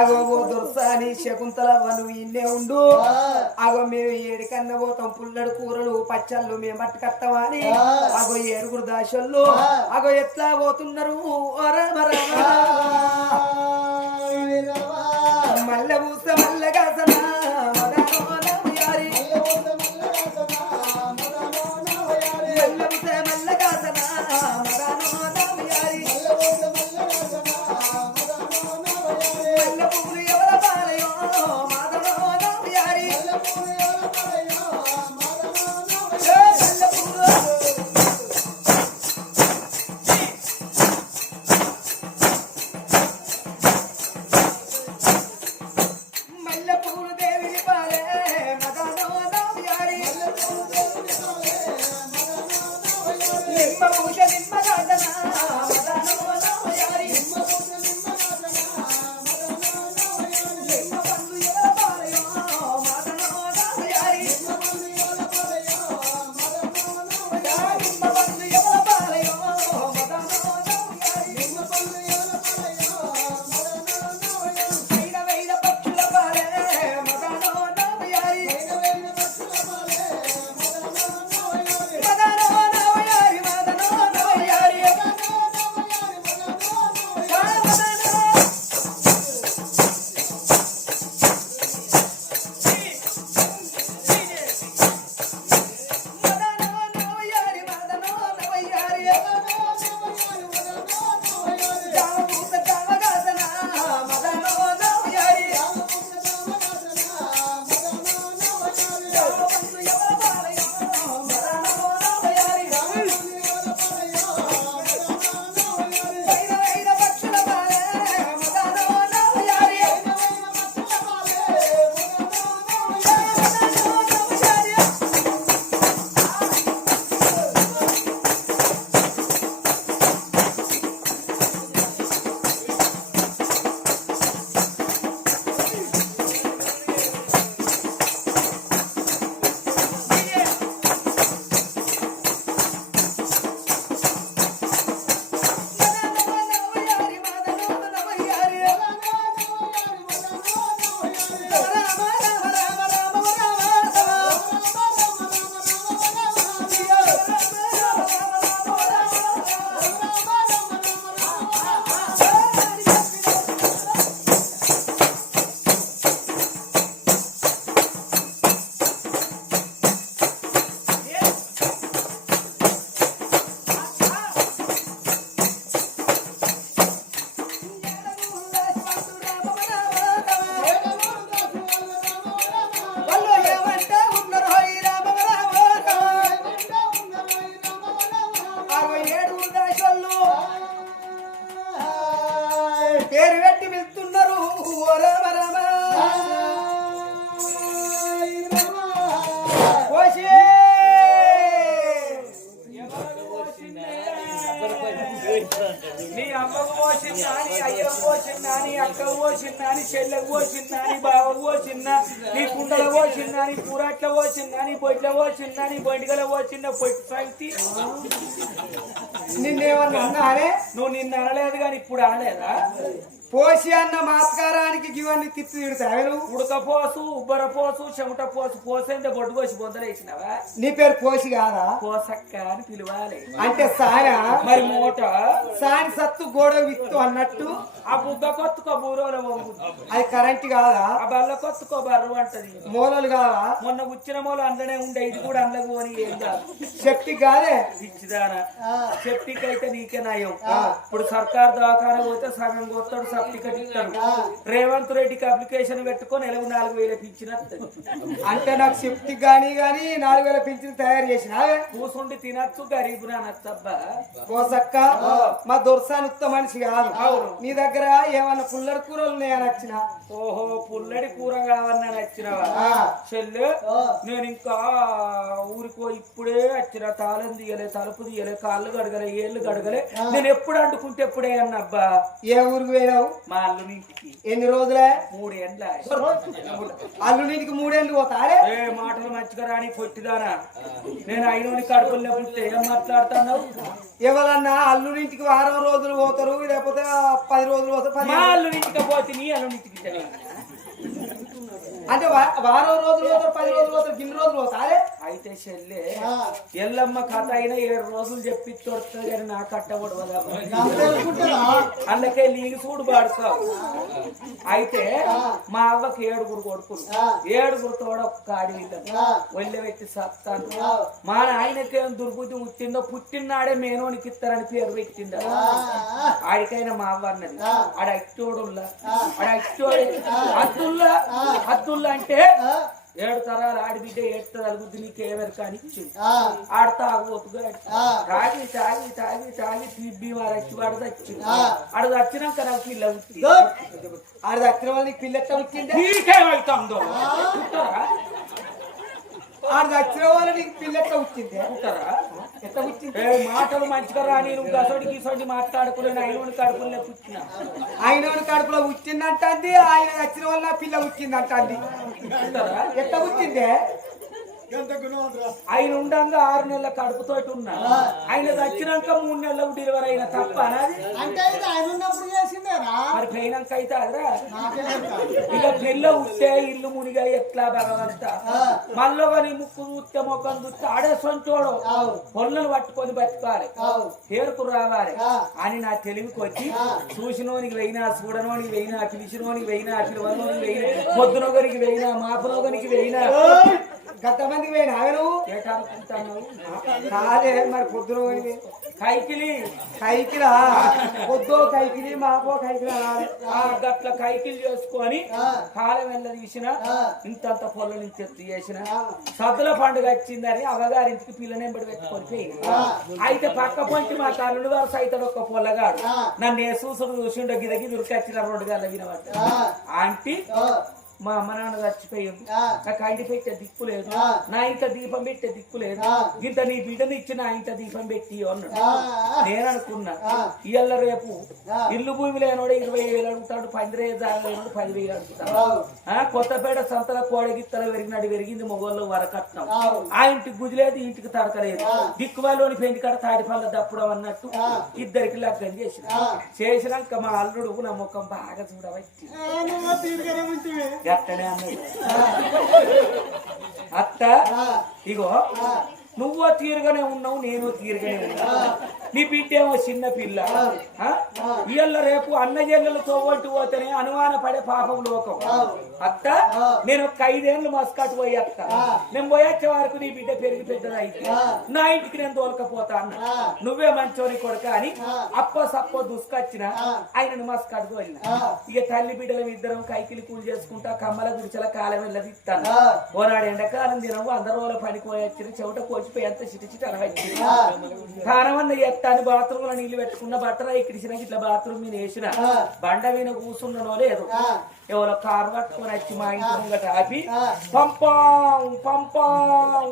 అగో ఓ దొరసాని శకుంతల నువ్వు ఇన్నే ఉండు. అగో మేము ఏడికన్నా పోతాం పుల్లడు కూరలు పచ్చళ్ళు మేము పట్టుకత్తామా అని అగో ఏడుగురు దాసళ్ళు. అగో ఎట్లా పోతున్నారు? రామ. నీ అమ్మకు పోసిందా నీ అయ్యకు పోసిందా నీ అక్కకు పోసిందా నీ చెల్లెకు పోసిందా నీ బావకు పోసిందా నీ కుండల పోసిందా నీ కూరట్ల పోసిందా నీ బొడ్ల పోసిందా నీ బొండిగల పోసిందా పొట్టి సంగతి నిన్నేమన్నా అన్నారే? నువ్వు నిన్న అనలేదు కానీ ఇప్పుడు అనలేదా? పోసి అన్న మాస్కారానికి ఇవన్నీ తిప్పి తిడతావు నువ్వు ఉడకపోసు ఉబ్బర పోసు చెమట పోసు పోసేంటే బొడ్డు కోసి బొందలేసినావా నీ పేరు పోసి కాదా? పోసక్క అని పిలవాలి. అంటే సారా? మరి మూట? సాని సత్తు గోడ విత్తు అన్నట్టు? ఆ బుగ్గ కొత్తుకో బూరోల అది కరెంట్ కాదా? ఆ బల్ల కొత్తుకో బర్రు అంటది. మూలలు కాదా? మొన్న ఉచ్చిన మూల అందులోనే ఉండే ఇది కూడా అందులోకి పోని ఏం కాదు. శక్తి కాదే? పిచ్చిదానా. సెప్టిక్ అయితే నీకే నయం. ఇప్పుడు సర్కార్ దవాఖాన పోతే సగం కొత్తాడు సర్టిఫికెట్ ఇస్తాడు రేవంత్ రెడ్డికి అప్లికేషన్ పెట్టుకొని ఎలవు నాలుగు వేలు పిచ్చినట్టు అంటే నాకు శక్తి గాని గాని నాలుగు వేల పింఛన్ తయారు చేసినావే కూసుండి తినచ్చు గరీబు పోసక్క మా దొరసాని ఉత్త మనిషి కాదు. నీ దగ్గర ఏమన్నా పుల్లడి కూరలు ఉన్నాయని వచ్చిన ఓహో పుల్లడి కూర కావన్నా నచ్చినవా? ఆ. చెల్లు నేను ఇంకా ఊరికో ఇప్పుడే వచ్చిన తాళం తీయలే తలుపు తీయలే కాళ్ళు గడగలే ఏళ్ళు గడగలే నేను ఎప్పుడు అంటుకుంటే ఎప్పుడే అన్నబ్బా ఏ ఊరికి పోయినావు? మా అల్లునింటికి. ఎన్ని రోజులే? మూడేండ్ల అల్లుడింటికి మూడేళ్ళు పోతారే? ఏ మాటలు మంచిగా రాని పొట్టిదానా? నేను అయినోని కడుపుల్లో పుట్టే ఏం మాట్లాడుతున్నావు? ఎవరన్నా అల్లుడింటికి వారం రోజులు పోతారు లేకపోతే పది రోజులు పోతారు పది మా అల్లునింటికి పోతే నీ అల్లునింటికి అంటే వారం రోజులు పోతారు పది రోజులు పోతారు గిన్ని రోజులు పోతారే? అయితే చెల్లె ఎల్లమ్మ కథ అయినా ఏడు రోజులు చెప్పి తొడుతుంది కానీ నా కట్ట అందుకే లీగి చూడు పాడుతావు. అయితే మా అవ్వకి ఏడుగురు కొడుకులు. ఏడుగురు తోడ ఒక్క ఆడి ఒళ్ళె పెట్టి సత్తాను. మా నాయనకేం దుర్బుద్ధి పుట్టిందో పుట్టినాడే మేనోనికి ఇస్తారని పేరు పెట్టిందా ఆడికైనా మా అవ్వ అన్నది. ఆడ అట్టోడుల్లా ఆడ అట్టోడే అద్దుల్లా అద్దుల్లా అంటే ఏడు తరాలు ఆడిబిడ్డ ఏడుతుంది అలుగుద్ది నీకు ఏమరు కానీ ఇచ్చింది ఆడ తాగబోతుగా తాగి తాగి తాగి తాగి తిబ్బి వారు వచ్చి వాడు వచ్చింది ఆడ వచ్చినాక నాకు పిల్ల ఉంది ఆడ దక్షిణ వాళ్ళకి పిల్లెట్ట వచ్చిందే ఆడ దక్షిణ వాళ్ళ నీకు పిల్లెట్ట వచ్చిందే ఉంటారా మాటలు మంచిగా రాని నువ్వు గసోడి గీసోడి మాట్లాడుకునే ఆయన కడుపులే పుట్టిన. ఆయన కడుపులో వచ్చిందంటుంది ఆయన దక్షిణ వల్ల పిల్ల ఉంటారా ఎట్ట వచ్చిందే ఆయన ఉండంగా ఆరు నెలల కడుపుతోటి ఉన్నా. ఆయన వచ్చినాక మూడు నెలలకు డెలివరీ అయిన తప్ప అనాది మరి పోయినాక అయితే అదరా? ఇక పిల్ల ఉట్టే ఇల్లు మునిగా ఎట్లా భగవంత? మళ్ళీ నీ ముక్కు చూస్తే మొక్కను చూస్తే ఆడే సొంచోడు. పొల్లలు పట్టుకొని బతకాలి. పేరుకు రావాలి. అని నా తెలివికి వచ్చి చూసినోనికి వెయినా చూడనోనికి వెయినా పిలిచినోనికి వెయినా పిలవనోనికి వెయినా పొద్దునొకరికి వెయినా మాపునొకరికి వెయినా పోయినా ఆమె నువ్వు ఏటనుకుంటాను కాదే మరి పొద్దున పోయింది. కైకిలి. కైకిరా పొద్దు కైకిలి మాపో గట్ల కైకిలి చేసుకొని కాలం వెళ్ళ తీసిన ఇంతంత పొల్ల నుంచి ఎత్తు చేసిన. సద్దుల పండుగ వచ్చిందని అవగారింటికి పిల్లనెంబడి పెట్టుకొని పోయింది అయితే పక్క పొంటి మా తల్లుడు గారు సైతం ఒక పొల్లగాడు. నన్ను ఏ చూసుడు చూసిండో గిదగి దురికొచ్చిన రెండు గల్ల వినబడ్డ ఆంటీ మా అమ్మ నాన్న చచ్చిపోయింది నాకు ఇంటి పెట్టే దిక్కు లేదు. నా ఇంత దీపం పెట్టే దిక్కు లేదు. ఇంత నీ బిడ్డని ఇచ్చి నా ఇంత దీపం పెట్టి అన్నాడు. నేను అనుకున్నా ఇవాళ రేపు ఇల్లు భూమి లేనోడు ఇరవై వేలు అడుగుతాడు పందిరే లేనోడు పదివేలు అడుగుతాడు. ఆ కొత్తపేట సంతల కోడగిత్తల పెరిగినాడు పెరిగింది మొగోళ్ళు వరకట్నం. ఆ ఇంటికి గుదిలేదు ఈ ఇంటికి తడకలేదు. దిక్కువాలోని పెండి కాడ తాడి పళ్ళ దప్పుడం అన్నట్టు ఇద్దరికి లగ్గం చేసిన. చేసినాక మా అల్లుడు నా ముఖం బాగా చూడవచ్చు అత్త ఇగో నువ్వో తీరుగానే ఉన్నావు నేను తీరుగానే ఉన్నా నీ బిడ్డ ఏమో చిన్న పిల్ల. ఇళ్ళ రేపు అన్న జల్లలతో ఒట్టు పోతేనే అనుమాన పడే పాపం లోకం. అత్త నేను ఒక ఐదేళ్ళు మస్కాట్ పోయి అత్త. నేను పోయొచ్చే వరకు నీ బిడ్డ పెరిగి పెద్దదైతే నా ఇంటికి నేను తోలకపోతా అన్న నువ్వే మంచోని కొడుక అని అప్ప సప్ప దుసుకొచ్చిన ఆయనను మస్కాట్ పోయిన. ఇక తల్లి బిడ్డల ఇద్దరం కైకిలి కూలి చేసుకుంటా కమ్మల గుడిచల కాలం వెళ్ళది ఇస్తాను ఓనాడు ఎండాకాలం దినము అందరు రోజుల పనికి పోయొచ్చిన చెవిట కోసిపోయి ఎంత చిటి చిటి అనవచ్చింది కానమన్న ఎత్తాను బాత్రూమ్లో నీళ్ళు పెట్టుకున్న బట్టలు ఇక్కడిసిన ఇట్లా బాత్రూమ్ మీద వేసిన. బండ మీద కూర్చున్ననో లేదు ఎవరో కారు పట్టుకొని వచ్చి మా ఇంటి ముంగట ఆపి పంపాం పంపాం.